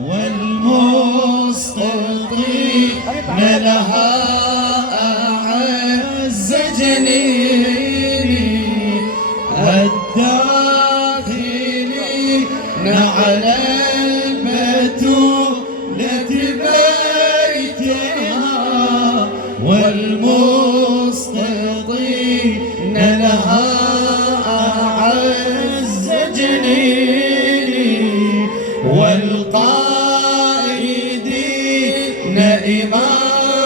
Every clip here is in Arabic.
والمستطيل لها أعز جنيني الداخلي على البتولة بيتها والمستطيل لها أعز جنيني والقائدين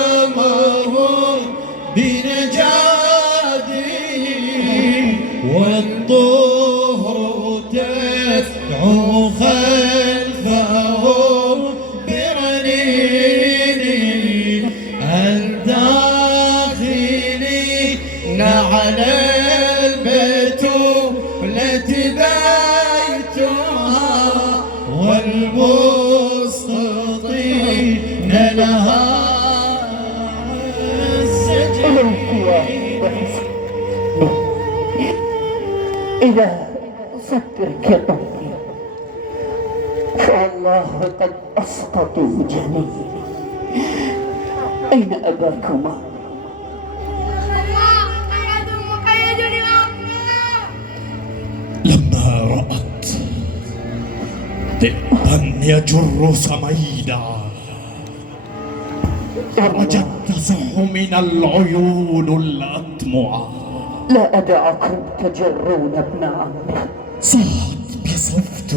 إمامهم بنجاده والطهر تدعو خلفهم برنيني الداخلين على البتولة بيتها والمستطيل لها إذا صدرك يا طبي فالله قد أسقطوا جنيني. أين أباكما؟ لما رأت ذئبا يجر سميدا خرجت تصح من العيون الأدمعة. لا أدعكم تجرون ابن عمي. صاحت بصوت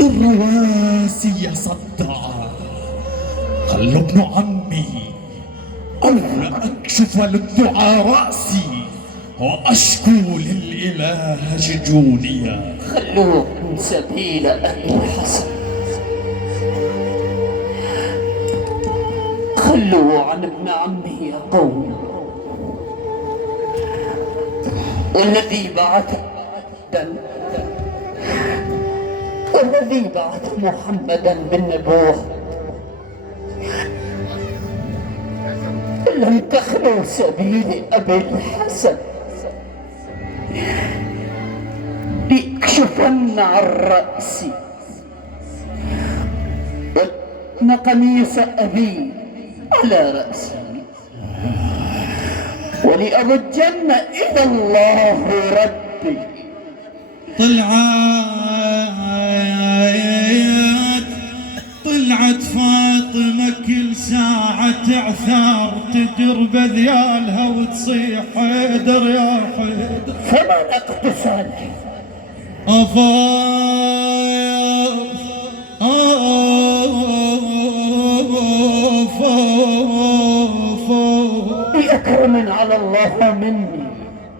الرواسي صدعا. خلوا ابن عمي أو أكشف للدعاء رأسي وأشكو للإله شجونيا. خلوكم سبيل أبي الحسن، خلوا عن ابن عمي يا قوم. والذي بعث محمدا بالنبوة لم تخلو سبيل أبي الحسن ليكشفن عن رأسي وأن قميص أبي على رأسي ولأرجن إلى الله ربي. طلعت فاطمة كل ساعة تعثار تدر بذيالها وتصيح حيدر يا حيدر. فما اقتسال بأكرم على الله مني.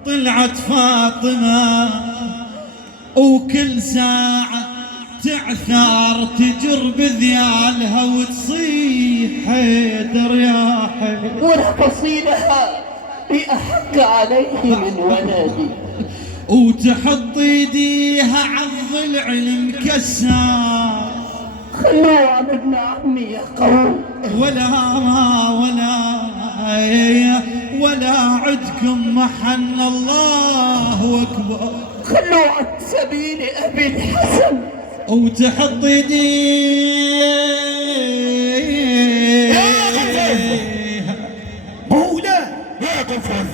طلعت فاطمة وكل ساعة تعثار تجر بذيالها وتصيح حيدر يا حيدر. والقصيدها بأحق عليه من ولدي وتحط ايديها عض العلم كسار. خلوا عن ابن عمي يا قوم. ولا عدكم محن الله أكبر. خلوا عن سبيل أبي الحسن. وتحط ايديها مولى يا غفر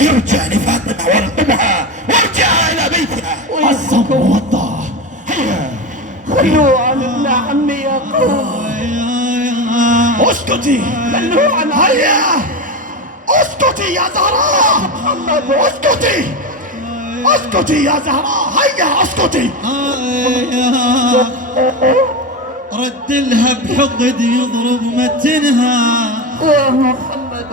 ارجع لفاطمة وارقمها وارجع إلى بيتها. الصبر والطاعة. خلوا عن ابن عمي يا قوم. اسكتي. خلوا عن هيا اسكتي يا زهراء. محمد. اسكتي اسكتي يا زهراء. هيا اسكتي. رد لها بحقد يضرب متنها. يا محمد.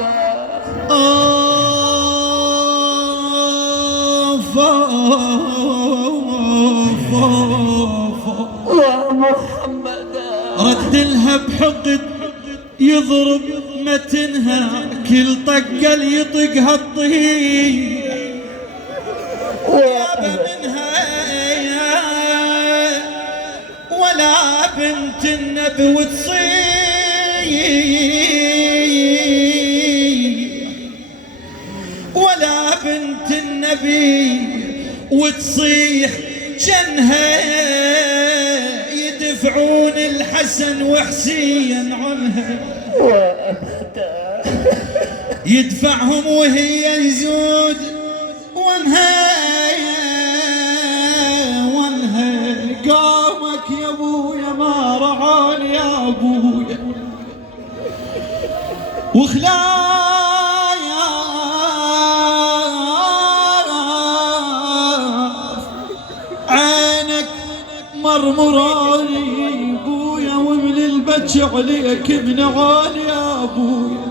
يا محمد. رد لها بحقد يضرب متنها. كل طقة يطقها الطين ويابا منها ولا بنت النبي ولا بنت النبي وتصيح جنها يدفعون الحسن وحسين عنها، يدفعهم وهي يزود وانها قامك يا ابويا ما رعاني يا ابويا وخلايا عينك مرمراني ابويا ومن البكي عليك منعاني يا ابويا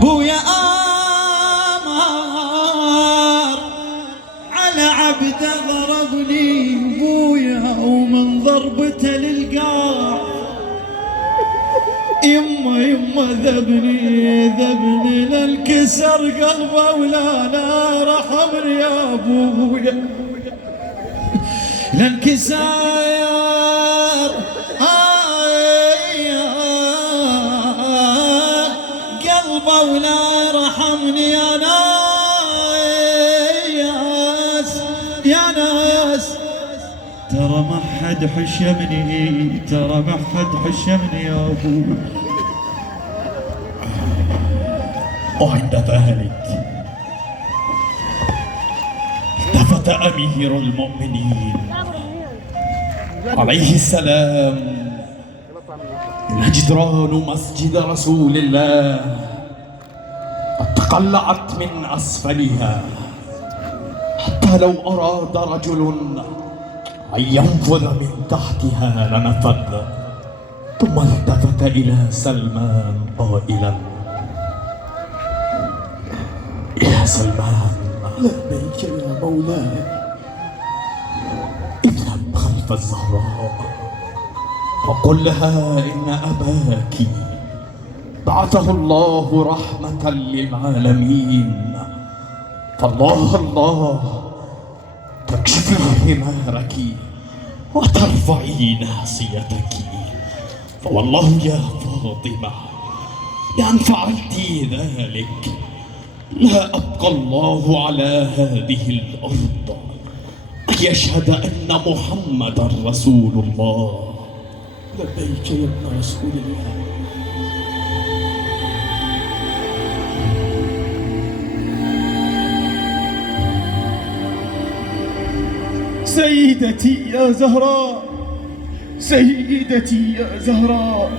بويا آمار على عبد ضربني بويا ومن ضربته للقاع يما ذبني للكسر قلبه ولا لا رحمني يا بويا لانكسار قلبه ولا رحمني يا ناس ترى ما حد حشمني ترى ما حد حشمني يا ابو. وعند ذلك التفت أمير المؤمنين عليه السلام إلى جدران مسجد رسول الله قد تقلعت من أسفلها حتى لو أراد رجل أن ينفذ من تحتها لنفذ. ثم التفت إلى سلمان قائلا: يا سلمان، لبيك يا مولاي. اذهب خلف الزهراء وقل لها إن أباك بعثه الله رحمة للعالمين، فالله تكشفي حمارك وترفعي ناصيتك، فوالله يا فاطمة لأن فعلت ذلك لا أبقى الله على هذه الأرض أن يشهد أن محمدا رسول الله. لبيك يا ابن رسول الله. سيدتي يا زهراء، سيدتي يا زهراء،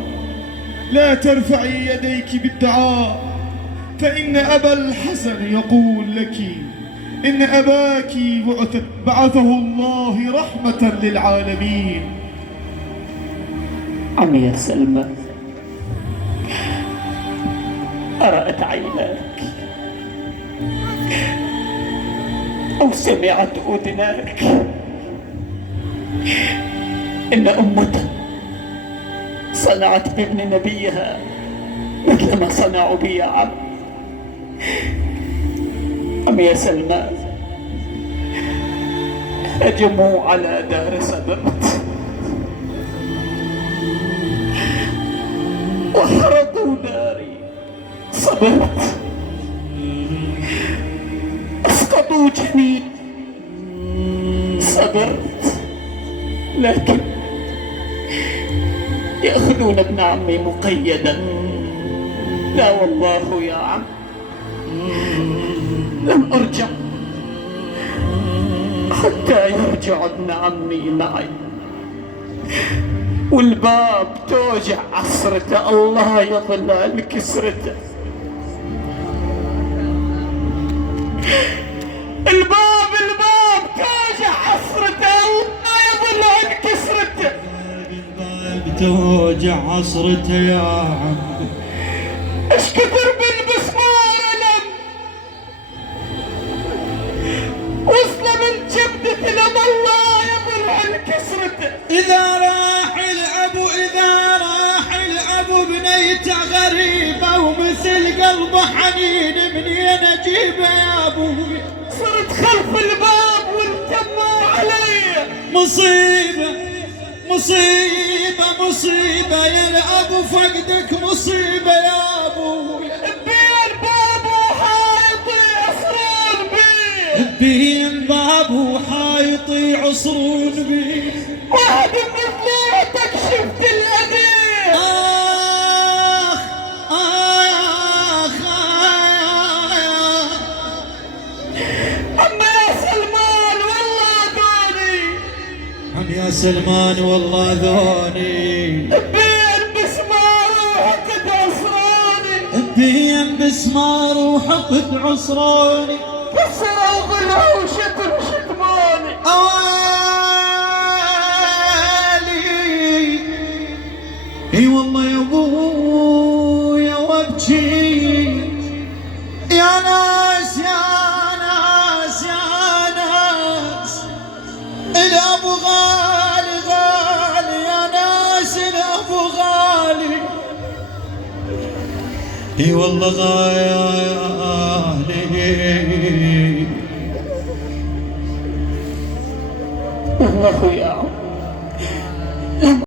لا ترفعي يديك بالدعاء، فإن أبا الحسن يقول لك إن أباك بعثه الله رحمة للعالمين. عمي يا سلمى، أرأت عيناك أو سمعت أذناك إن أمة صنعت بابن نبيها مثل ما صنعوا بي يا عم. عمي يا سلمى، هجموا على دار صبرت وحرقوا داري صبرت، اسقطوا جميع صبرت، لكن يأخذون ابن عمي مقيدا. لا والله يا عم، لم أرجع حتى يرجع ابن عمي معي، والباب توجع عصرته، الله يظل عن كسرته. الباب توجع عصرته، الله يظل عن كسرته. الباب توجع عصرته يا عم، ايش كثر بالمسمار ألم، وصل من جبدة لم، الله يظل عن كسرته. إذا راح الأب بنيته غريبة ومثل قلبه حنين، منين أجيبه يا أبوي؟ صرت خلف الباب والتموا علي. مصيبة يا الأب، فقدك مصيبة يا أبوي. بين باب وحايطي يصرون بي، بين باب وحايطي يعصرون بي، واحد مثلي تكشفت اليدين. آخ آخ أما يا سلمان والله دوني، عم يا سلمان والله ذوني، بين بسمار وحقد عصراني، بين بسمار وحقد عصراني، كسروا ضلعي وشتم شتماني. اوالي اي والله يا ابويا وابكي، يا ناس يا ناس يا ناس، الابو غالي غالي يا ناس، الابو غالي اي والله غالي. الله يا عم